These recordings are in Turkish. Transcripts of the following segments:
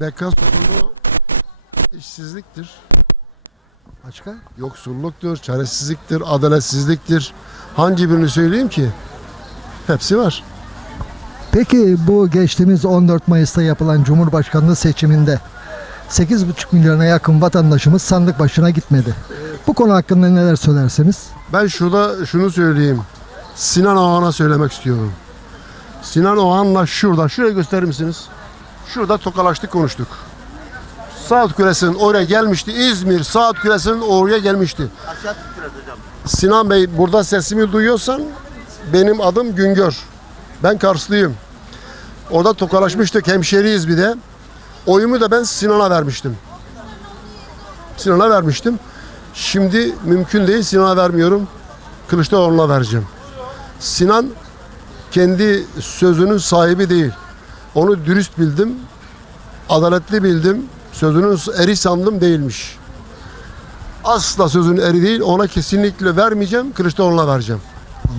Beka sorunu işsizliktir. Başka? Yoksulluktur, çaresizliktir, adaletsizliktir. Hangi birini söyleyeyim ki? Hepsi var. Peki bu geçtiğimiz 14 Mayıs'ta yapılan Cumhurbaşkanlığı seçiminde 8,5 milyona yakın vatandaşımız sandık başına gitmedi. Bu konu hakkında neler söylersiniz? Ben şurada şunu söyleyeyim. Sinan Oğan'a söylemek istiyorum. Sinan Oğan'la şurada, şuraya gösterir misiniz? Şurada tokalaştık konuştuk. Saat Kulesi'nin oraya gelmişti. İzmir Saat Kulesi'nin oraya gelmişti. Sinan Bey burada sesimi duyuyorsan benim adım Güngör. Ben Karslıyım. Orada tokalaşmıştık. Hemşeriyiz bir de. Oyumu da ben Sinan'a vermiştim. Sinan'a vermiştim. Şimdi mümkün değil Sinan'a vermiyorum. Kılıçdaroğlu'na vereceğim. Sinan kendi sözünün sahibi değil. Onu dürüst bildim. Adaletli bildim. Sözünün eri sandım değilmiş. Asla sözünün eri değil. Ona kesinlikle vermeyeceğim. Kılıçdaroğlu'na vereceğim.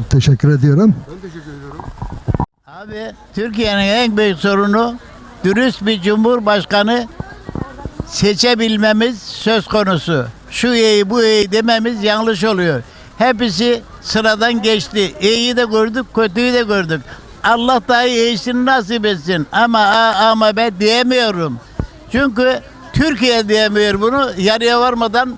Teşekkür ediyorum. Ben teşekkür ediyorum. Abi Türkiye'nin en büyük sorunu dürüst bir cumhurbaşkanı seçebilmemiz söz konusu. Şu iyi bu iyi dememiz yanlış oluyor. Hepsi sıradan geçti. İyiyi de gördük, kötüyü de gördük. Allah daha iyisini nasip etsin. Ama ama B diyemiyorum. Çünkü Türkiye diyemiyor bunu. Yarıya varmadan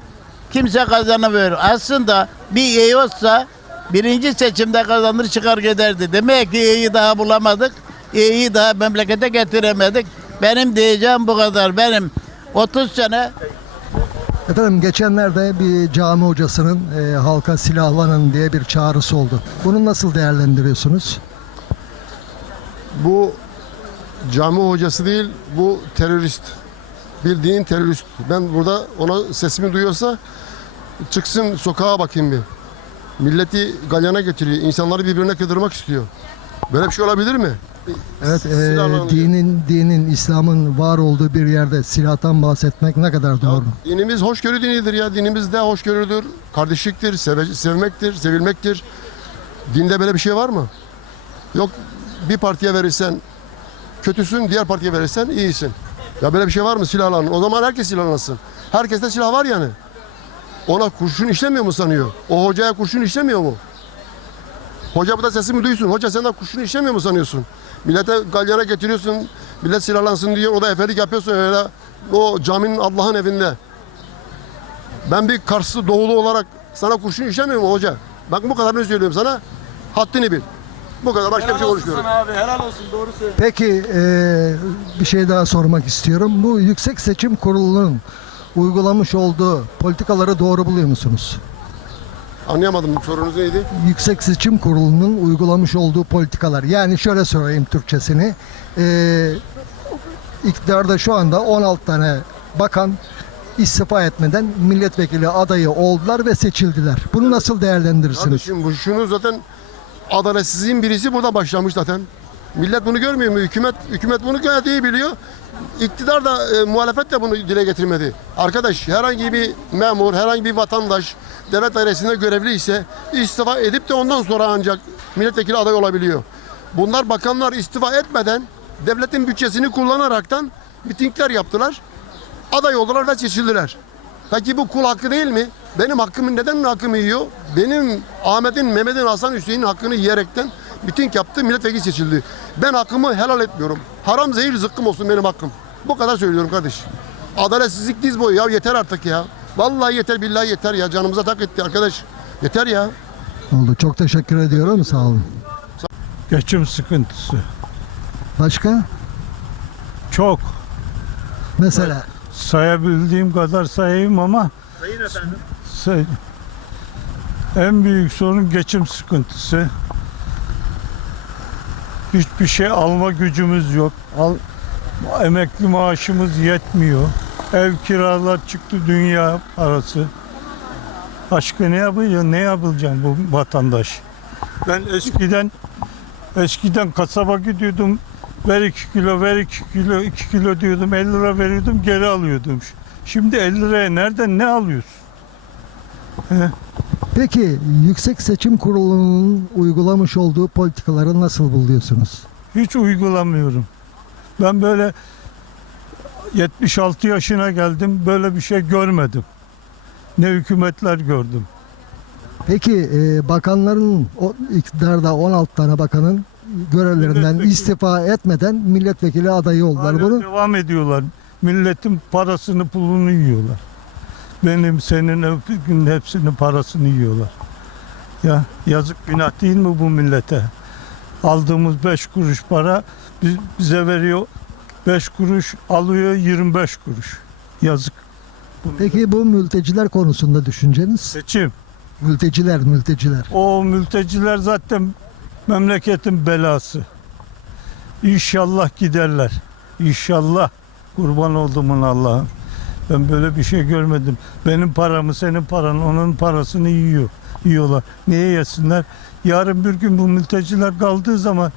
kimse kazanamıyor. Aslında bir iyi olsa birinci seçimde kazanır çıkar giderdi. Demek ki iyi daha bulamadık. İyiyi daha memlekete getiremedik. Benim diyeceğim bu kadar. Benim 30 sene Efendim geçenlerde bir cami hocasının e, halka silahlanın diye bir çağrısı oldu. Bunu nasıl değerlendiriyorsunuz? Bu cami hocası değil, bu terörist. Bildiğin terörist. Ben burada ona sesimi duyuyorsa çıksın sokağa bakayım bir. Milleti galyana getiriyor. insanları birbirine kırdırmak istiyor. Böyle bir şey olabilir mi? Evet, e, dinin dinin İslam'ın var olduğu bir yerde silahtan bahsetmek ne kadar doğru? Dinimiz hoşgörü dinidir ya. Dinimizde hoşgörüdür, kardeşliktir, seve- sevmektir, sevilmektir. Dinde böyle bir şey var mı? Yok bir partiye verirsen kötüsün, diğer partiye verirsen iyisin. Ya böyle bir şey var mı silahlanın? O zaman herkes silahlansın. Herkeste silah var yani. Ona kurşun işlemiyor mu sanıyor? O hocaya kurşun işlemiyor mu? Hoca bu da sesimi duysun. Hoca sen de kurşun işlemiyor mu sanıyorsun? Millete galyana getiriyorsun. Millet silahlansın diyor. O da efelik yapıyorsun öyle. O caminin Allah'ın evinde. Ben bir Karslı doğulu olarak sana kurşun işlemiyor mu hoca? Bak bu kadarını söylüyorum sana. Haddini bil. Bu kadar başka bir şey konuşmuyorum. abi helal olsun doğru söylüyorsun. Peki e, bir şey daha sormak istiyorum. Bu Yüksek Seçim Kurulu'nun uygulamış olduğu politikaları doğru buluyor musunuz? Anlayamadım sorunuz neydi? Yüksek Seçim Kurulu'nun uygulamış olduğu politikalar. Yani şöyle söyleyeyim Türkçesini. Ee, iktidarda şu anda 16 tane bakan istifa etmeden milletvekili adayı oldular ve seçildiler. Bunu nasıl değerlendirirsiniz? Kardeşim bu şunu zaten adaletsizliğin birisi burada başlamış zaten. Millet bunu görmüyor mu? Hükümet hükümet bunu gayet iyi biliyor. İktidar da e, muhalefet de bunu dile getirmedi. Arkadaş herhangi bir memur, herhangi bir vatandaş devlet dairesinde görevli ise istifa edip de ondan sonra ancak milletvekili aday olabiliyor. Bunlar bakanlar istifa etmeden devletin bütçesini kullanaraktan mitingler yaptılar. Aday oldular ve seçildiler. Peki bu kul hakkı değil mi? Benim hakkımı neden hakkımı yiyor? Benim Ahmet'in, Mehmet'in, Hasan, Hüseyin'in hakkını yiyerekten miting yaptı, milletvekili seçildi. Ben hakkımı helal etmiyorum. Haram zehir zıkkım olsun benim hakkım. Bu kadar söylüyorum kardeş. Adaletsizlik diz boyu ya yeter artık ya. Vallahi yeter billahi yeter ya. Canımıza tak etti arkadaş. Yeter ya. Oldu. Çok teşekkür ediyorum. Sağ olun. Geçim sıkıntısı. Başka? Çok. Mesela Sayabildiğim kadar sayayım ama Sayın efendim. Say- en büyük sorun geçim sıkıntısı. Hiçbir şey alma gücümüz yok. Al, emekli maaşımız yetmiyor. Ev kiralar çıktı dünya arası. Başka ne yapacağım? Ne yapılacağım bu vatandaş? Ben eskiden eskiden kasaba gidiyordum. Ver iki kilo, ver iki kilo, iki kilo diyordum. 50 lira veriyordum, geri alıyordum. Şimdi 50 liraya nereden ne alıyorsun? Peki Yüksek Seçim Kurulu'nun uygulamış olduğu politikaları nasıl buluyorsunuz? Hiç uygulamıyorum. Ben böyle 76 yaşına geldim böyle bir şey görmedim. Ne hükümetler gördüm. Peki e, bakanların o iktidarda 16 tane bakanın görevlerinden istifa etmeden milletvekili adayı oldular. Hala Bunu devam ediyorlar. Milletin parasını pulunu yiyorlar. Benim senin hepsinin hepsinin parasını yiyorlar. Ya yazık günah değil mi bu millete? Aldığımız 5 kuruş para biz- bize veriyor 5 kuruş alıyor 25 kuruş. Yazık. peki bu mülteciler konusunda düşünceniz? Seçim. Mülteciler, mülteciler. O mülteciler zaten memleketin belası. İnşallah giderler. İnşallah. Kurban olduğumun Allah'ım. Ben böyle bir şey görmedim. Benim paramı, senin paran, onun parasını yiyor. Yiyorlar. Niye yesinler? Yarın bir gün bu mülteciler kaldığı zaman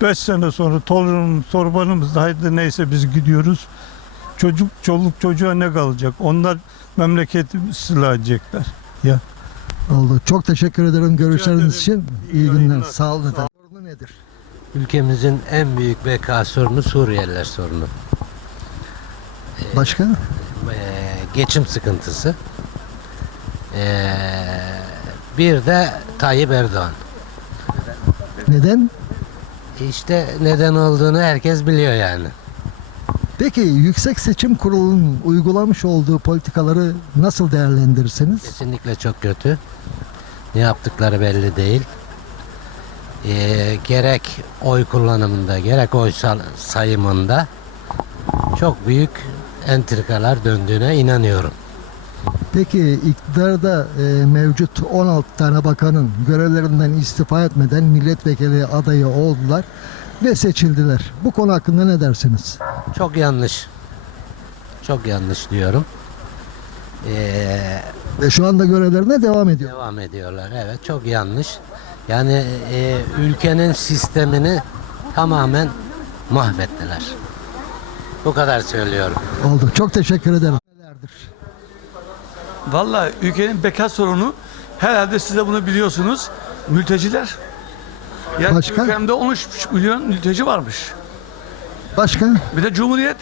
3-5 sene sonra torunumuz, torbanımız haydi neyse biz gidiyoruz. Çocuk, çoluk çocuğa ne kalacak? Onlar memleketi ıslah edecekler. Ya. Oldu. Çok teşekkür ederim görüşleriniz için. İyi İyi günler. Sağ olun efendim. Sorunu nedir? Ülkemizin en büyük beka sorunu Suriyeliler sorunu. Başka? Ee, geçim sıkıntısı. Ee, bir de Tayyip Erdoğan. Neden? İşte neden olduğunu herkes biliyor yani. Peki Yüksek Seçim Kurulu'nun uygulamış olduğu politikaları nasıl değerlendirirsiniz? Kesinlikle çok kötü. Ne yaptıkları belli değil. Ee, gerek oy kullanımında gerek oy sayımında çok büyük entrikalar döndüğüne inanıyorum. Peki iktidarda e, mevcut 16 tane bakanın görevlerinden istifa etmeden milletvekili adayı oldular ve seçildiler. Bu konu hakkında ne dersiniz? Çok yanlış. Çok yanlış diyorum. Ee, Ve şu anda görevlerine devam ediyor. devam ediyorlar. Evet çok yanlış. Yani e, ülkenin sistemini tamamen mahvettiler. Bu kadar söylüyorum. Oldu. Çok teşekkür ederim. Nelerdir? Vallahi ülkenin beka sorunu herhalde siz de bunu biliyorsunuz. Mülteciler. Yani Başka? ülkemde 13,5 milyon mülteci varmış. Başka? Bir de Cumhuriyet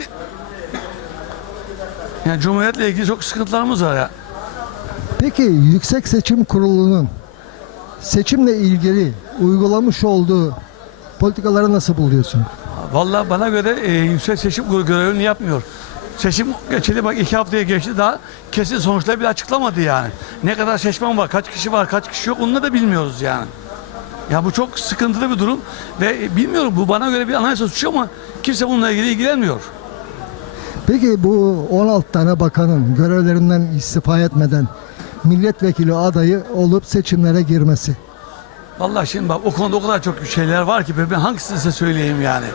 yani Cumhuriyet'le ilgili çok sıkıntılarımız var ya. Peki Yüksek Seçim Kurulu'nun seçimle ilgili uygulamış olduğu politikaları nasıl buluyorsun? Vallahi bana göre e, yüksek seçim kurulu görevini yapmıyor. Seçim geçeli bak iki haftaya geçti daha kesin sonuçları bile açıklamadı yani. Ne kadar seçmen var, kaç kişi var, kaç kişi yok onu da bilmiyoruz yani. Ya bu çok sıkıntılı bir durum ve e, bilmiyorum bu bana göre bir anayasa suçu ama kimse bununla ilgili ilgilenmiyor. Peki bu 16 tane bakanın görevlerinden istifa etmeden milletvekili adayı olup seçimlere girmesi. Vallahi şimdi bak o konuda o kadar çok şeyler var ki ben hangisini size söyleyeyim yani.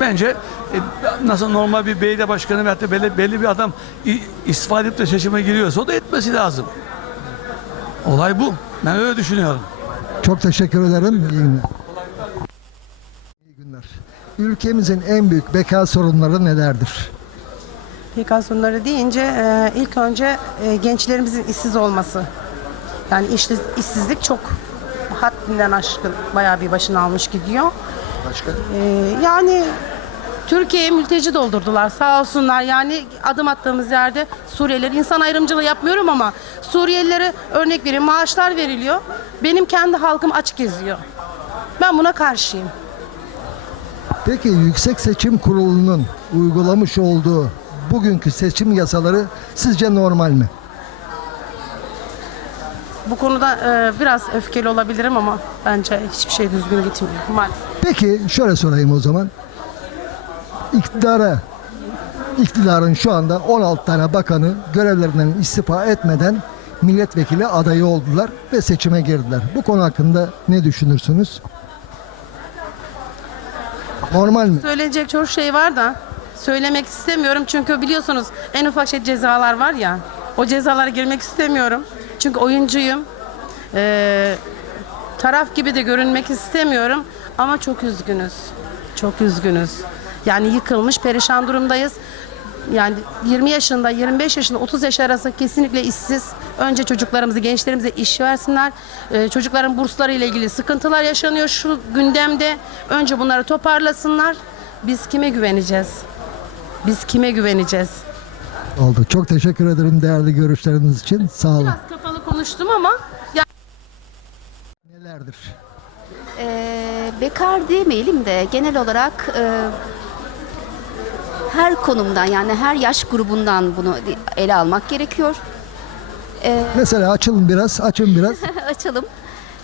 Bence e, nasıl normal bir belediye başkanı veyahut da belli, belli bir adam istifa edip de seçime giriyorsa o da etmesi lazım. Olay bu. Ben öyle düşünüyorum. Çok teşekkür ederim. İyi günler. İyi günler. Ülkemizin en büyük beka sorunları nelerdir? Aplikasyonları deyince e, ilk önce e, gençlerimizin işsiz olması. Yani işsiz, işsizlik çok haddinden aşkın bayağı bir başını almış gidiyor. Başka? E, yani Türkiye'ye mülteci doldurdular sağ olsunlar. Yani adım attığımız yerde Suriyeliler insan ayrımcılığı yapmıyorum ama Suriyelilere örnek vereyim maaşlar veriliyor. Benim kendi halkım aç geziyor. Ben buna karşıyım. Peki Yüksek Seçim Kurulu'nun uygulamış olduğu bugünkü seçim yasaları sizce normal mi? Bu konuda e, biraz öfkeli olabilirim ama bence hiçbir şey düzgün gitmiyor maalesef. Peki şöyle sorayım o zaman. İktidara, iktidarın şu anda 16 tane bakanı görevlerinden istifa etmeden milletvekili adayı oldular ve seçime girdiler. Bu konu hakkında ne düşünürsünüz? Normal mi? Söylenecek çok şey var da söylemek istemiyorum çünkü biliyorsunuz en ufak şey cezalar var ya o cezalara girmek istemiyorum. Çünkü oyuncuyum. Ee, taraf gibi de görünmek istemiyorum ama çok üzgünüz. Çok üzgünüz. Yani yıkılmış, perişan durumdayız. Yani 20 yaşında, 25 yaşında, 30 yaş arası kesinlikle işsiz. Önce çocuklarımızı, gençlerimize iş versinler. Ee, çocukların bursları ile ilgili sıkıntılar yaşanıyor şu gündemde. Önce bunları toparlasınlar. Biz kime güveneceğiz? Biz kime güveneceğiz? Oldu. Çok teşekkür ederim değerli görüşleriniz için. Sağ olun. Konuştum ama ya Nelerdir? Ee, bekar demeyelim de genel olarak e, her konumdan yani her yaş grubundan bunu ele almak gerekiyor. Mesela açılın biraz, açın biraz. Açalım.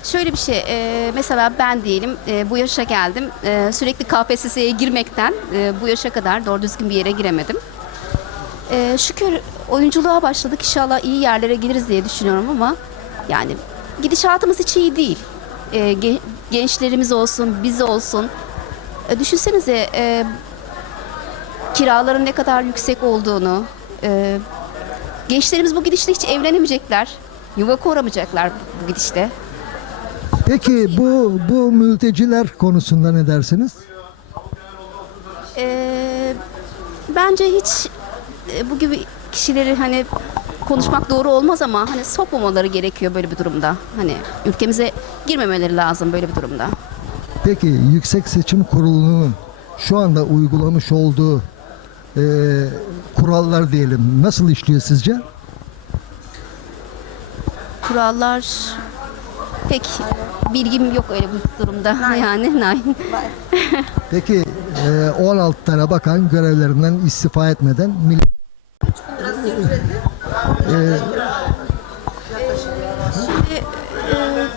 Şöyle bir şey, e, mesela ben diyelim e, bu yaşa geldim, e, sürekli KPSS'ye girmekten e, bu yaşa kadar doğru düzgün bir yere giremedim. E, şükür oyunculuğa başladık, inşallah iyi yerlere geliriz diye düşünüyorum ama yani gidişatımız hiç iyi değil. E, ge- gençlerimiz olsun, biz olsun. E, düşünsenize e, kiraların ne kadar yüksek olduğunu, e, gençlerimiz bu gidişle hiç evlenemeyecekler, yuva kuramayacaklar bu- gidişle. Peki bu bu mülteciler konusunda ne dersiniz? Ee, bence hiç e, bu gibi kişileri hani konuşmak doğru olmaz ama hani sokmamaları gerekiyor böyle bir durumda. Hani ülkemize girmemeleri lazım böyle bir durumda. Peki Yüksek Seçim Kurulu'nun şu anda uygulamış olduğu e, kurallar diyelim nasıl işliyor sizce? Kurallar pek bilgim yok öyle bir durumda yani. Nein. Peki e, 16 tane bakan görevlerinden istifa etmeden Şimdi, e,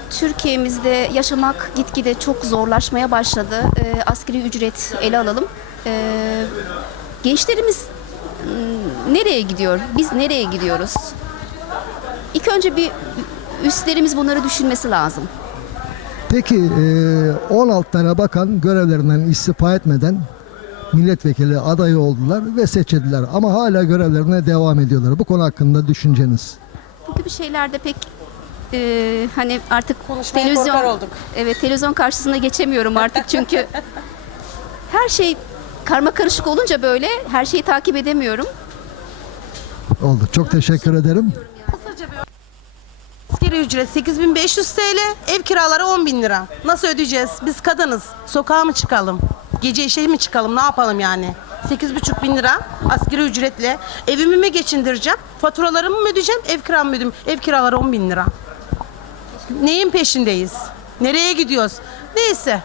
Türkiye'mizde yaşamak gitgide çok zorlaşmaya başladı. E, asgari ücret ele alalım. E, gençlerimiz m, nereye gidiyor? Biz nereye gidiyoruz? İlk önce bir üstlerimiz bunları düşünmesi lazım. Peki e, 16 tane bakan görevlerinden istifa etmeden milletvekili adayı oldular ve seçildiler ama hala görevlerine devam ediyorlar. Bu konu hakkında düşünceniz? Bu gibi şeylerde pek e, hani artık Konuşmaya televizyon olduk. Evet televizyon karşısına geçemiyorum artık çünkü her şey karma karışık olunca böyle her şeyi takip edemiyorum. Oldu. Çok teşekkür ederim. Asgari ücret 8500 TL, ev kiraları 10.000 lira. Nasıl ödeyeceğiz? Biz kadınız. Sokağa mı çıkalım? Gece işe mi çıkalım? Ne yapalım yani? 8,5 bin lira asgari ücretle evimi mi geçindireceğim? Faturalarımı mı ödeyeceğim? Ev kiramı mı ödeyeceğim? Ev kiraları 10 bin lira. Neyin peşindeyiz? Nereye gidiyoruz? Neyse